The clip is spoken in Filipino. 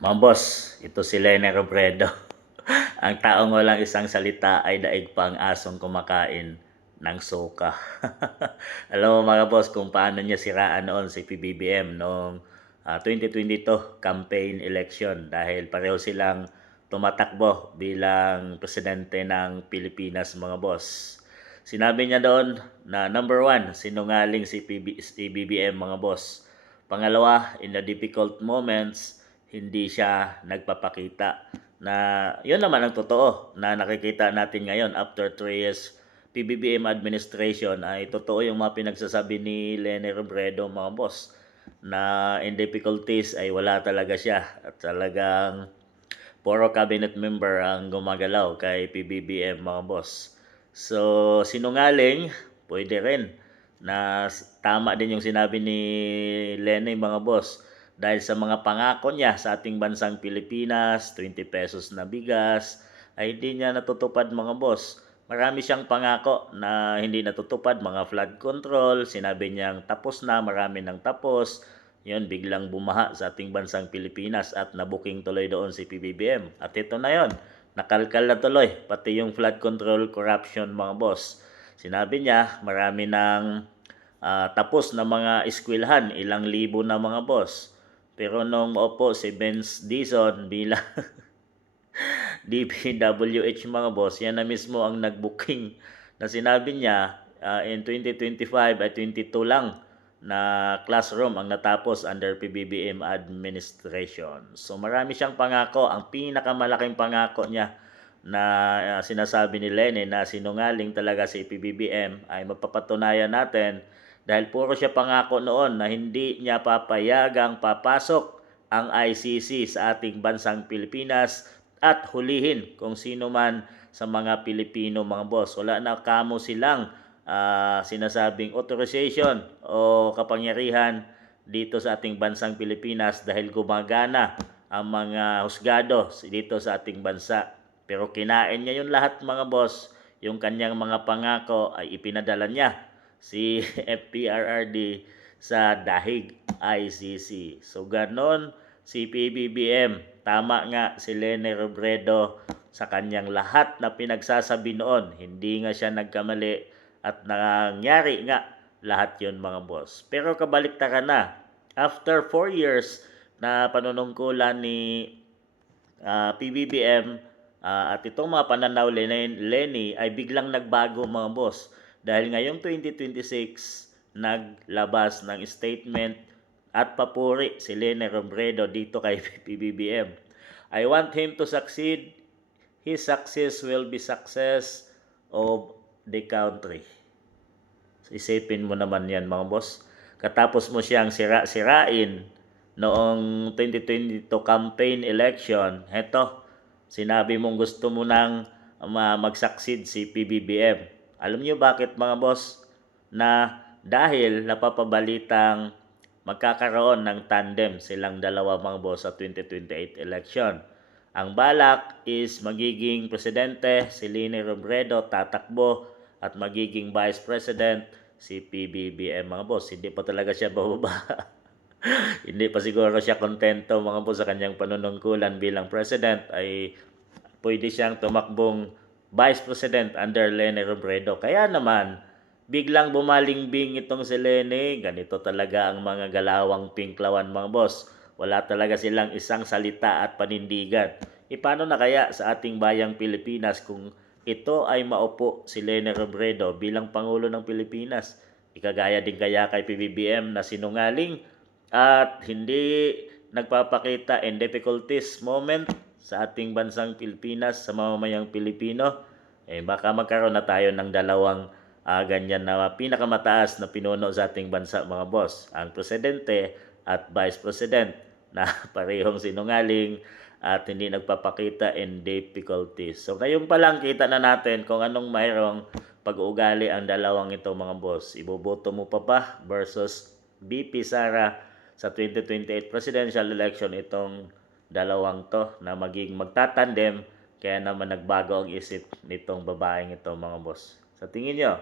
Mga boss, ito si Lene Robredo. Ang taong walang isang salita ay daig pang asong kumakain ng suka. Alam mo mga boss kung paano niya siraan noon si PBBM noong 2022 campaign election dahil pareho silang tumatakbo bilang presidente ng Pilipinas mga boss. Sinabi niya doon na number one, sinungaling si BBM mga boss. Pangalawa, in the difficult moments, hindi siya nagpapakita na yun naman ang totoo na nakikita natin ngayon after 3 years PBBM administration ay totoo yung mga pinagsasabi ni Lene Robredo mga boss na in difficulties ay wala talaga siya at talagang puro cabinet member ang gumagalaw kay PBBM mga boss. So sinungaling, pwede rin na tama din yung sinabi ni Lene mga boss dahil sa mga pangako niya sa ating bansang Pilipinas, 20 pesos na bigas, ay hindi niya natutupad mga boss. Marami siyang pangako na hindi natutupad, mga flood control, sinabi niyang tapos na, marami nang tapos. Yun, biglang bumaha sa ating bansang Pilipinas at nabuking tuloy doon si PBBM. At ito na yon, nakalkal na tuloy, pati yung flood control corruption mga boss. Sinabi niya, marami ng tapos na mga eskwelahan, ilang libo na mga boss. Pero nung opo si Benz Dizon bilang DPWH mga boss, yan na mismo ang nag-booking na sinabi niya in 2025 at 22 lang na classroom ang natapos under PBBM administration. So marami siyang pangako. Ang pinakamalaking pangako niya na sinasabi ni Lene na sinungaling talaga si PBBM ay mapapatunayan natin dahil puro siya pangako noon na hindi niya papayagang papasok ang ICC sa ating bansang Pilipinas at hulihin kung sino man sa mga Pilipino mga boss. Wala na kamo silang sinasabing authorization o kapangyarihan dito sa ating bansang Pilipinas dahil gumagana ang mga husgado dito sa ating bansa. Pero kinain niya yung lahat mga boss. Yung kanyang mga pangako ay ipinadala niya si FPRRD sa dahig ICC. So ganon si PBBM. Tama nga si Lene Robredo sa kanyang lahat na pinagsasabi noon. Hindi nga siya nagkamali at nangyari nga lahat yon mga boss. Pero kabaliktaran na. After 4 years na panunungkulan ni PBBM at itong mga pananaw Lenny ay biglang nagbago mga boss. Dahil ngayong 2026, naglabas ng statement at papuri si Lene Robredo dito kay PBBM. I want him to succeed. His success will be success of the country. Isipin mo naman yan mga boss. Katapos mo siyang sirain noong 2022 campaign election, heto, sinabi mong gusto mo nang mag-succeed si PBBM. Alam niyo bakit mga boss? Na dahil napapabalitang magkakaroon ng tandem silang dalawa mga boss sa 2028 election. Ang balak is magiging presidente si Lene Robredo, tatakbo at magiging vice president si PBBM mga boss. Hindi pa talaga siya bababa. Hindi pa siguro siya kontento mga boss sa kanyang panunungkulan bilang president ay pwede siyang tumakbong vice president under Lene Robredo. Kaya naman, biglang bumalingbing itong si Lene. Ganito talaga ang mga galawang pinklawan mga boss. Wala talaga silang isang salita at panindigan. Paano na kaya sa ating bayang Pilipinas kung ito ay maupo si Lene Robredo bilang Pangulo ng Pilipinas? Ikagaya din kaya kay PBBM na sinungaling at hindi nagpapakita in difficulties moment sa ating bansang Pilipinas, sa mamamayang Pilipino, baka magkaroon na tayo ng dalawang ganyan na pinakamataas na pinuno sa ating bansa mga boss. Ang presidente at vice president na parehong sinungaling at hindi nagpapakita in difficulties. So ngayon pa lang kita na natin kung anong mayroong pag-uugali ang dalawang ito mga boss. Iboboto mo pa ba versus BP Sara sa 2028 presidential election itong dalawang to na maging magtatandem kaya naman nagbago ang isip nitong babaeng ito mga boss. Sa tingin nyo,